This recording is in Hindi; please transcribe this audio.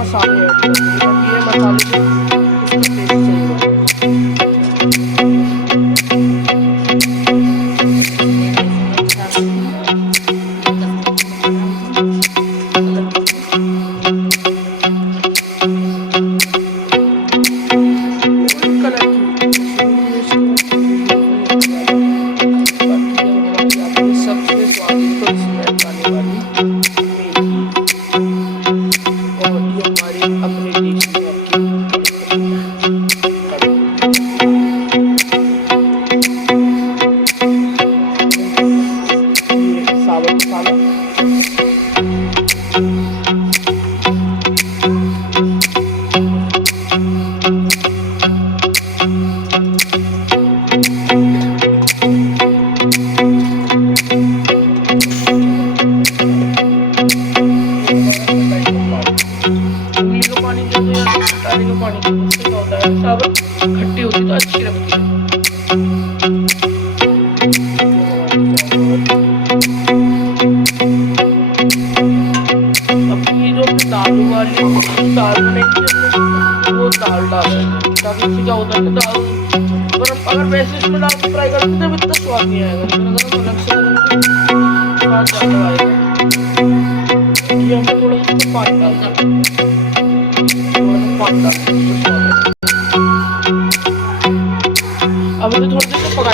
मसाले ऐड कर देंगे ताकि ये मसाले से उसका टेस्ट सही हो। कोई कलर की सबसे स्वादिष्ट और स्मेल आने वाली मेथी और ये हमारी अपने देश में ये साबुत मसाला पानी देते हैं, डाली का पानी उससे क्या होता है साबुत खट्टी होती तो अच्छी लगती है। अब ये जो दाल वाली दाल बनेगी हमने वो दाल डाल देंगे ताकि इससे क्या होता है कि दाल अगर वैसे इसमें डाल के फ्राई करते तो इतना स्वाद नहीं आएगा, लेकिन अगर हम अलग से स्वाद ज़्यादा आएगा। ये हमें थोड़ा सा पानी डाल देंगे, अब थोड़ी देर पका